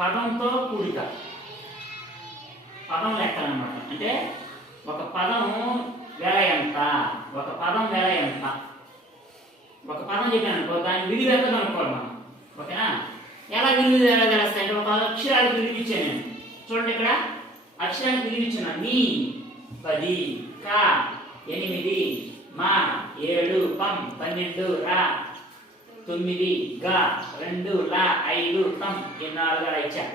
పదంతో కూడిక, పదం లెక్కలన్నమాట. అంటే ఒక పదం వెల ఎంత, ఒక పదం వెల ఎంత, ఒక పదం చెప్పాను అనుకో దాని విలువ ఎంత కనుక్కోవాలి మనం. ఓకేనా? ఎలా విలువ ఎలా తెలుస్తాయంటే ఒక అక్షరాలకు విలువ ఇచ్చాను నేను. చూడండి ఇక్కడ అక్షరానికి విలువ ఇచ్చిన నీ 10, కా 8, మా 7, పం 12, రా 9, గా 2, లా 5, తం 4 అలా ఇచ్చాను.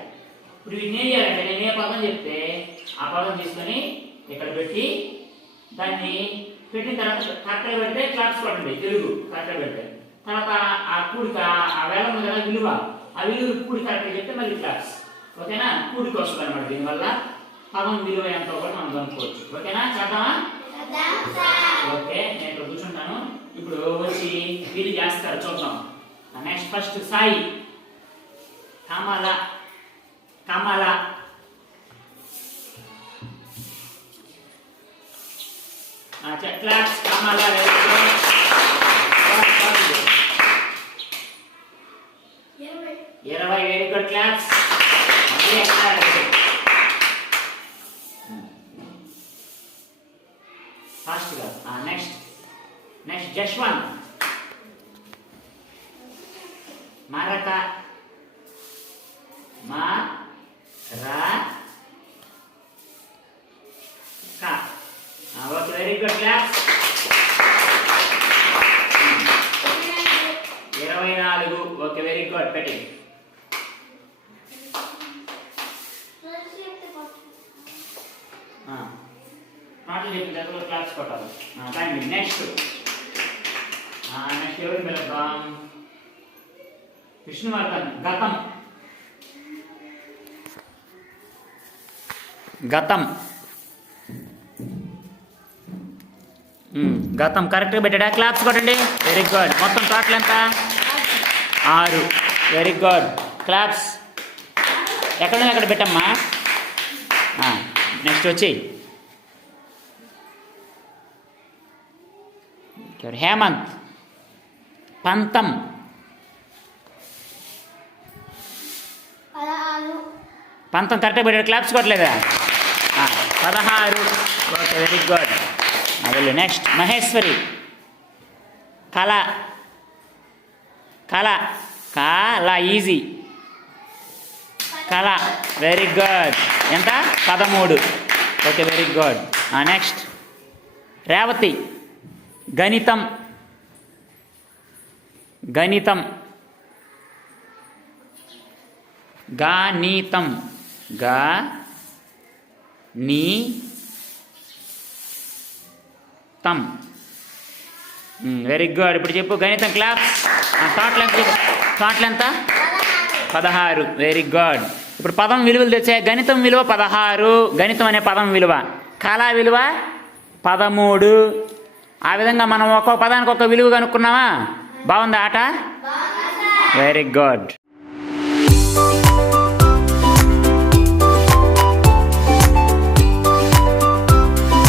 ఇప్పుడు వీటిని ఏం చేయాలంటే నేను ఏ పదం చెప్తే ఆ పదం తీసుకొని ఇక్కడ పెట్టి దాన్ని పెట్టిన తర్వాత కరెక్ట్గా పెడితే క్లాప్స్ కొట్టండి. తెలుగు కరెక్ట్గా పెడితే తర్వాత ఆ కూడిక ఆ వేల మీద విలువ, ఆ విలువ కూడి కరెక్ట్గా చెప్తే మళ్ళీ క్లాప్స్. ఓకేనా? కూడికి వస్తుంది అనమాట. దీనివల్ల పదం విలువ ఎంతో కూడా మనం కనుక్కోవచ్చు. ఓకేనా? చేద్దామా? ఓకే, నేను ఇక్కడ కూర్చుంటాను. ఇప్పుడు వచ్చి వీళ్ళు చేస్తారు చూద్దాం. నెక్స్ట్ ఫస్ట్ సాయి కమల, కమల క్లాప్స్. కమల 20, వెరీ గుడ్ క్లాప్స్. ఫాస్ట్గా. నెక్స్ట్ జశ్వంత్ మరక, మా రా కా. Okay, very good claps. 24, okay very good. పెట్టి మాటలు చెప్పిన దగ్గర క్లాప్స్ కొట్టాలి. నెక్స్ట్ ఎవరిని పిలుద్దాం? విష్ణువర్ధన్ గతం, గతం గతం కరెక్ట్గా పెట్టాడా? క్లాప్స్ కొట్టండి. Very good. మొత్తం టోటల్ ఎంత? 6. Very good. క్లాప్స్. ఎక్కడ పెట్టమ్మా. నెక్స్ట్ వచ్చి హేమంత్ పంతం, 16 కరెక్ట్గా పెట్టాడు. క్లాప్స్ కొట్టలేదా? 16. Okay very good. వెళ్ళు. నెక్స్ట్ మహేశ్వరి కళ, కళ కళ ఈజీ కళ. Very good. ఎంత? 13. Okay very good. Next Revathi గణితం, గణితం గణితం గా నీ తం. Very good. ఇప్పుడు చెప్పు గణితం క్లాప్స్. టోటల్ ఎంత? టోటల్ ఎంత? 16. Very good. ఇప్పుడు పదం విలువలు తెచ్చే. గణితం విలువ 16, గణితం అనే పదం విలువ. కళా విలువ 13. ఆ విధంగా మనం ఒక్కొక్క పదానికి ఒక విలువ కనుక్కున్నామా? బాగుందా ఆట? Very good.